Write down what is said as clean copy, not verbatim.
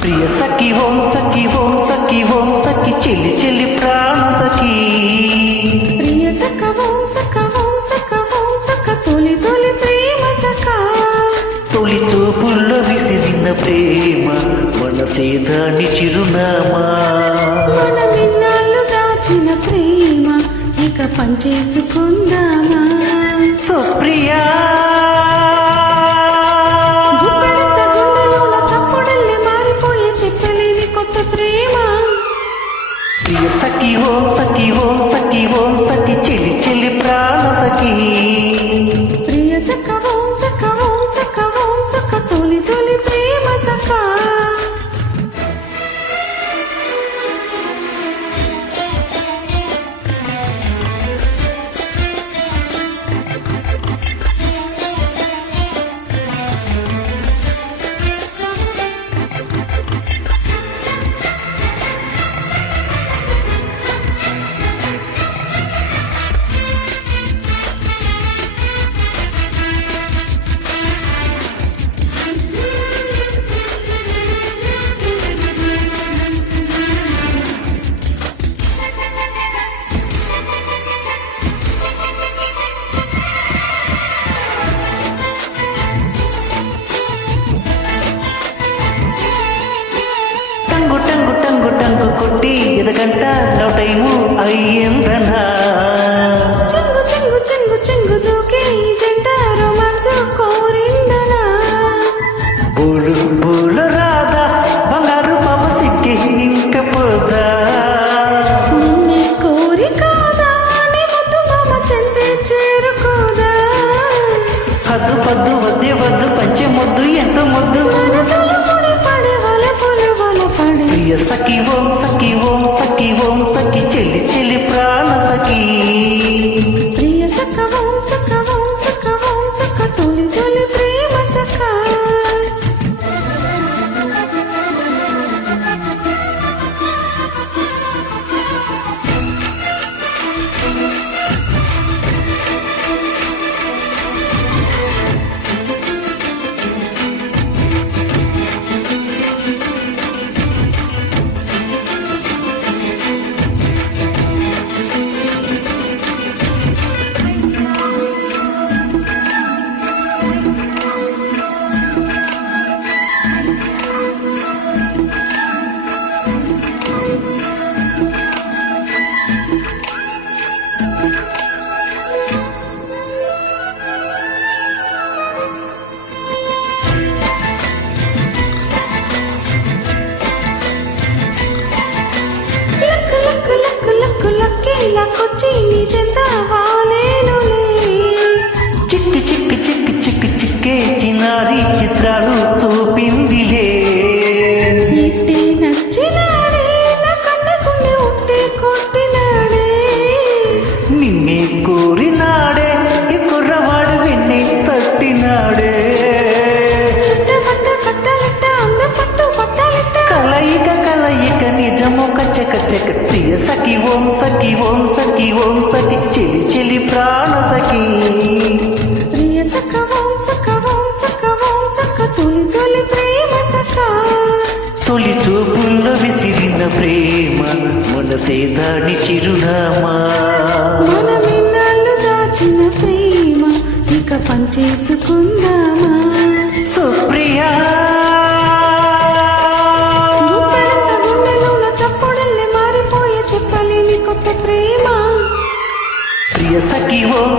ప్రియ సఖి ఓం సఖి ఓం సఖి ఓం సఖి చెల్లి చెల్లి ప్రాణ సఖి ప్రియ సఖ ఓం సఖ ఓం సఖ ఓం సఖ తొలి తొలి ప్రేమ సఖ తొలి చూపుల్లో విసిరిన ప్రేమ మనసే దాని చిరునామా మనమిన్నాళ్ళు దాచిన ప్రేమ ఇక పంచేసుకుందామా సుప్రియా ప్రియ సఖి ఓం సఖి ఓం సఖి ఓం సఖి చెల్లి చెల్లి ప్రాణ సఖి ప్రియ సఖ ఓం సఖ ఓం సఖ ఓం సఖ తొలి తొలి ప్రేమ సఖ టంగు టంగు టంగు టంగు కొట్టి ఎదగంట నో టైము అయ్యిందనా చెంగు చెంగు చెంగు చెంగు దూకి జంట రొమాన్స్ కోరిందనా బోలు బోలు రాదా బంగారు పాప సిక్కి ఇంక పోదా నిన్నే కోరి కాదా నీ ముద్దు మామ చెందే చేరుకోదా హద్దు పద్దు వద్దే వద్దు పంచె ముద్దు ఎంత ముద్దు మనసులు ముడి పడే వల పొల వల పడే ప్రియ సఖి ఓం సఖి ఓం సఖి ఓం సఖి చెల్లి చెల్లి ప్రాణ సఖి ప్రియ సఖ ఓం సఖ ఓం సఖ ఓం సఖ తొలి తొలి ప్రేమ సఖ లక్కొచ్చి నీ చెంత వాలేనులే చిక్కి చిక్కి చిక్కి చిక్కి చిక్కే చిన్నారి చిత్రాలు చూపిందిలే ఇట్టే నచ్చినాడే నా కన్నెకుని ఉట్టే కొట్టినాడే నిన్నే కోరినాడే ఈ కుర్రవాడు వెన్నే తట్టినాడే చుట్టపట్ట కట్టాలిట్ట అంద పట్టు పట్టాలిట్ట కలయిక కలయిక నిజమొక చక చక ప్రియ సఖి ఓం సఖి ఓం సఖి ఓం సఖి చెలి చెలి ప్రాణ సఖి ప్రియ సఖ ఓం సఖ ఓం సఖ ఓం సఖ తొలి తొలి ప్రేమ సఖ తొలి చూపుల్లో విసిరిన ప్రేమ మనసే దాని చిరునామా మనమిన్నాళ్ళు దాచిన ప్రేమ ఇక పంచేసుకుందామా సుప్రియా గుప్పెడంత గుండెలోన చప్పుడల్లే మారిపోయే చెప్పలేని కొత్త ప్రేమ ప్రియ సఖి ఓం